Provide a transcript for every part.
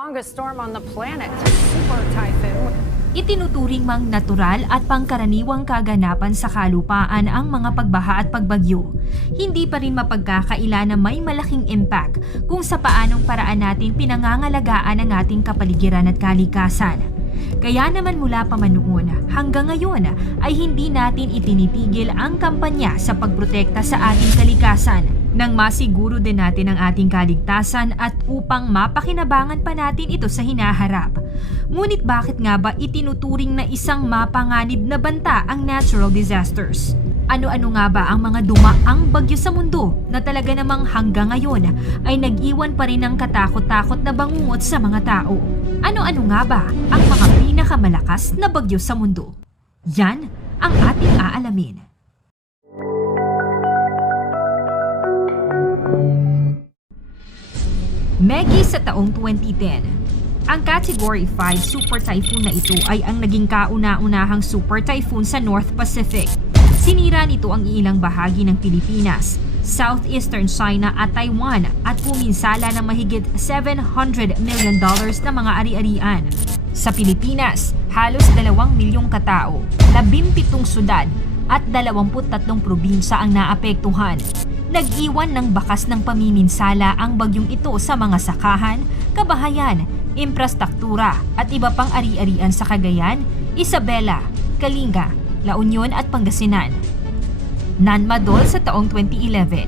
Longest storm on the planet, super typhoon. Itinuturing mang natural at pangkaraniwang kaganapan sa kalupaan ang mga pagbaha at pagbagyo. Hindi pa rin mapagkakaila na may malaking impact kung sa paanong paraan natin pinangangalagaan ang ating kapaligiran at kalikasan. Kaya naman mula pa man noon hanggang ngayon ay hindi natin itinitigil ang kampanya sa pagprotekta sa ating kalikasan nang masiguro din natin ang ating kaligtasan at upang mapakinabangan pa natin ito sa hinaharap. Ngunit bakit nga ba itinuturing na isang mapanganib na banta ang natural disasters? Ano-ano nga ba ang mga dumaang bagyo sa mundo na talaga namang hanggang ngayon ay nag-iwan pa rin ng katakot-takot na bangungot sa mga tao? Ano-ano nga ba ang mga pinakamalakas na bagyo sa mundo? Yan ang ating aalamin. Meggy sa taong 2010. Ang Category 5 Super Typhoon na ito ay ang naging kauna-unahang Super Typhoon sa North Pacific. Sinira nito ang ilang bahagi ng Pilipinas, Southeastern China at Taiwan at puminsala ng mahigit 700 million dollars na mga ari-arian. Sa Pilipinas, halos 2 milyong katao, 17 syudad at 23 probinsya ang naapektuhan. Nag-iwan ng bakas ng pamiminsala ang bagyong ito sa mga sakahan, kabahayan, infrastruktura at iba pang ari-arian sa Cagayan, Isabela, Kalinga, La Union at Pangasinan. Nanmadol sa taong 2011.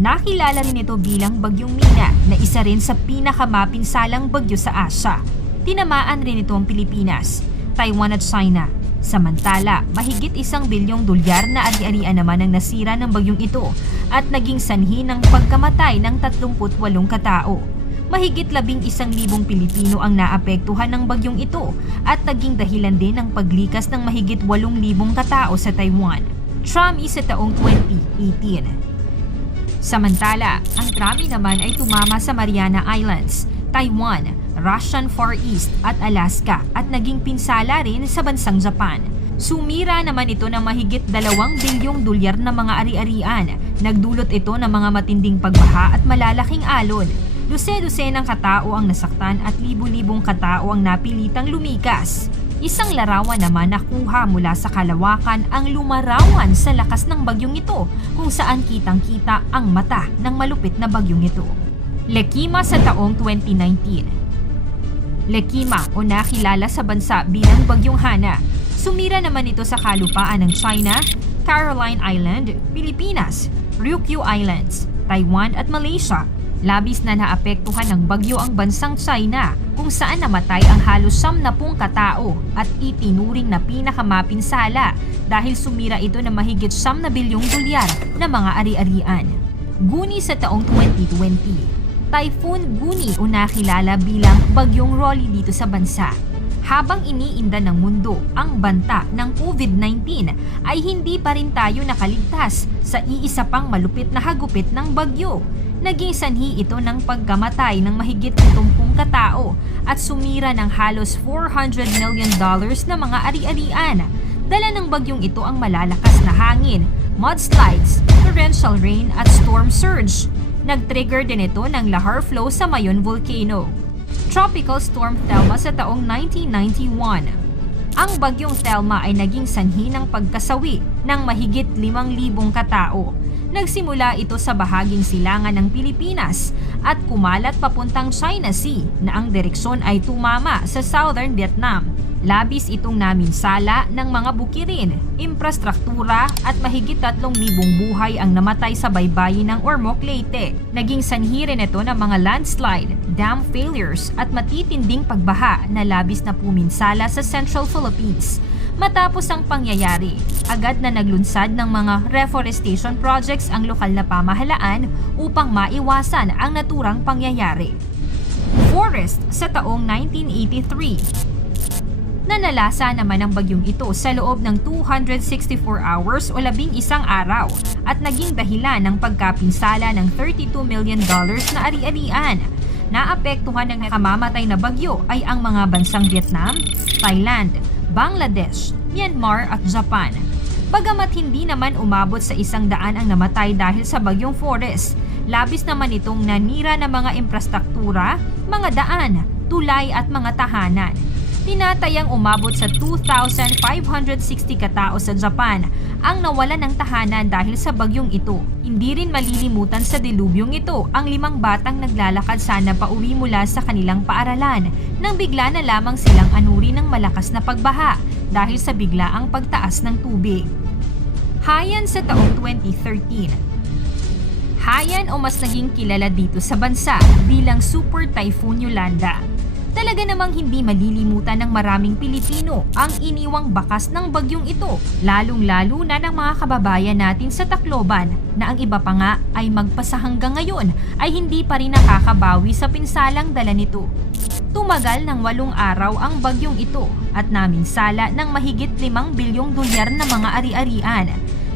Nakilala rin ito bilang Bagyong Mina na isa rin sa pinakamapinsalang bagyo sa Asya. Tinamaan rin ito ang Pilipinas, Taiwan at China. Samantala, mahigit isang bilyong dolyar na ari-arian naman ang nasira ng bagyong ito at naging sanhi ng pagkamatay ng 38 katao. Mahigit labing isang libong Pilipino ang naapektuhan ng bagyong ito at naging dahilan din ng paglikas ng mahigit walong libong katao sa Taiwan. Trami sa taong 2018. Samantala, ang trami naman ay tumama sa Mariana Islands, Taiwan, Russian Far East at Alaska at naging pinsala rin sa bansang Japan. Sumira naman ito ng mahigit 2 bilyong dolyar na mga ari-arian. Nagdulot ito ng mga matinding pagbaha at malalaking alon. Duse-duse ng katao ang nasaktan at libu-libong katao ang napilitang lumikas. Isang larawan naman nakuha mula sa kalawakan ang lumarawan sa lakas ng bagyong ito kung saan kitang-kita ang mata ng malupit na bagyong ito. Lekima sa taong 2019 Lekima o nakilala sa bansa bilang Bagyong Hana. Sumira naman ito sa kalupaan ng China, Caroline Island, Pilipinas, Ryukyu Islands, Taiwan at Malaysia. Labis na naapektuhan ng bagyo ang bansang China kung saan namatay ang halos 70 katao at itinuring na pinakamapinsala dahil sumira ito ng mahigit 9 na bilyong dolyar na mga ari-arian. Guni sa taong 2020 Typhoon Guni o nakilala bilang Bagyong Rolly dito sa bansa. Habang iniinda ng mundo ang banta ng COVID-19 ay hindi pa rin tayo nakaligtas sa iisa pang malupit na hagupit ng bagyo. Naging sanhi ito ng pagkamatay ng mahigit 70 katao at sumira ng halos 400 million dollars na mga ari-arian. Dala ng bagyong ito ang malalakas na hangin, mudslides, torrential rain at storm surge. Nag-trigger din ito ng lahar flow sa Mayon Volcano. Tropical Storm Thelma sa taong 1991. Ang bagyong Thelma ay naging sanhi ng pagkasawi ng mahigit 5,000 katao. Nagsimula ito sa bahaging silangan ng Pilipinas at kumalat papuntang China Sea na ang direksyon ay tumama sa southern Vietnam. Labis itong naminsala ng mga bukirin, infrastruktura at mahigit 3,000 buhay ang namatay sa baybayin ng Ormoc Leyte. Naging sanhi rin ito ng mga landslide, dam failures at matitinding pagbaha na labis na puminsala sa Central Philippines. Matapos ang pangyayari, agad na naglunsad ng mga reforestation projects ang lokal na pamahalaan upang maiwasan ang naturang pangyayari. Forest sa taong 1983 Nanalasa naman ang bagyong ito sa loob ng 264 hours o labing isang araw at naging dahilan ng pagkapinsala ng 32 million dollars na ari-arian. Naapektuhan ng nakamamatay na bagyo ay ang mga bansang Vietnam, Thailand, Bangladesh, Myanmar at Japan. Bagamat hindi naman umabot sa isang daan ang namatay dahil sa bagyong Forest, labis naman itong nanira ng mga infrastruktura, mga daan, tulay at mga tahanan. Tinatayang umabot sa 2,560 katao sa Japan ang nawala ng tahanan dahil sa bagyong ito. Hindi rin malilimutan sa dilubyong ito ang limang batang naglalakad sana pauwi mula sa kanilang paaralan nang bigla na lamang silang anuri ng malakas na pagbaha dahil sa biglaang pagtaas ng tubig. Hayan sa taong 2013, Hayan o mas naging kilala dito sa bansa bilang Super Typhoon Yolanda. Talaga namang hindi malilimutan ng maraming Pilipino ang iniwang bakas ng bagyong ito, lalong-lalo na ng mga kababayan natin sa Tacloban na ang iba pa nga ay magpasa hanggang ngayon ay hindi pa rin nakakabawi sa pinsalang dala nito. Tumagal ng walong araw ang bagyong ito at naminsala ng mahigit 5 bilyong dolyar na mga ari-arian.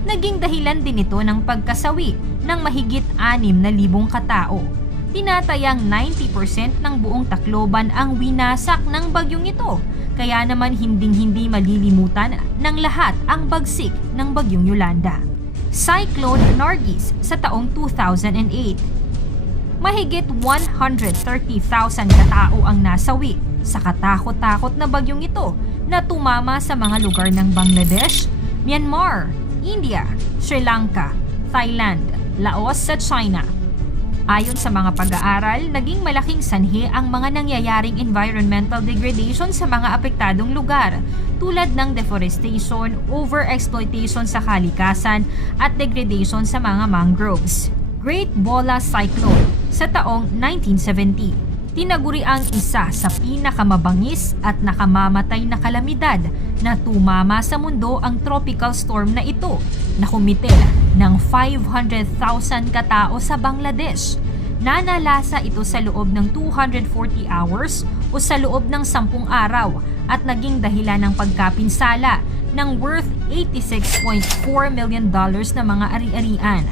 Naging dahilan din ito ng pagkasawi ng mahigit 6,000 katao. Tinatayang 90% ng buong Tacloban ang winasak ng bagyong ito. Kaya naman hinding-hindi malilimutan ng lahat ang bagsik ng bagyong Yolanda. Cyclone Nargis sa taong 2008 mahigit 130,000 katao ang nasawi sa katakot-takot na bagyong ito na tumama sa mga lugar ng Bangladesh, Myanmar, India, Sri Lanka, Thailand, Laos at China. Ayon sa mga pag-aaral, naging malaking sanhi ang mga nangyayaring environmental degradation sa mga apektadong lugar tulad ng deforestation, overexploitation sa kalikasan at degradation sa mga mangroves. Great Bola Cyclone sa taong 1970. Tinaguri ang isa sa pinakamabangis at nakamamatay na kalamidad na tumama sa mundo ang tropical storm na ito na kumitil ng 500,000 katao sa Bangladesh. Nanalasa ito sa loob ng 240 hours o sa loob ng 10 araw at naging dahilan ng pagkapinsala ng worth 86.4 million dollars na mga ari-arian.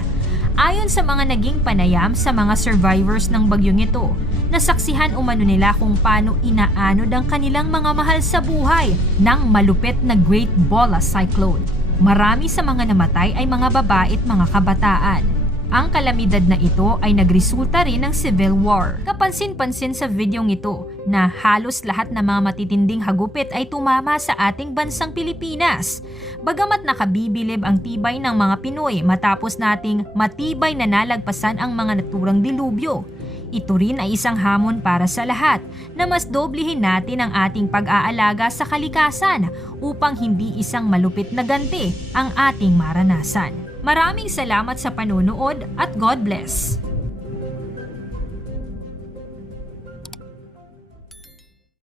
Ayon sa mga naging panayam sa mga survivors ng bagyong ito, nasaksihan umano nila kung paano inaanod ang kanilang mga mahal sa buhay ng malupit na Great Bola Cyclone. Marami sa mga namatay ay mga babae at mga kabataan. Ang kalamidad na ito ay nagresulta rin ng civil war. Kapansin-pansin sa videong ito na halos lahat ng mga matitinding hagupit ay tumama sa ating bansang Pilipinas. Bagamat nakabibilib ang tibay ng mga Pinoy matapos nating matibay na nalagpasan ang mga naturang dilubyo. Ito rin ay isang hamon para sa lahat na mas doblehin natin ang ating pag-aalaga sa kalikasan upang hindi isang malupit na ganti ang ating maranasan. Maraming salamat sa panonood at God bless!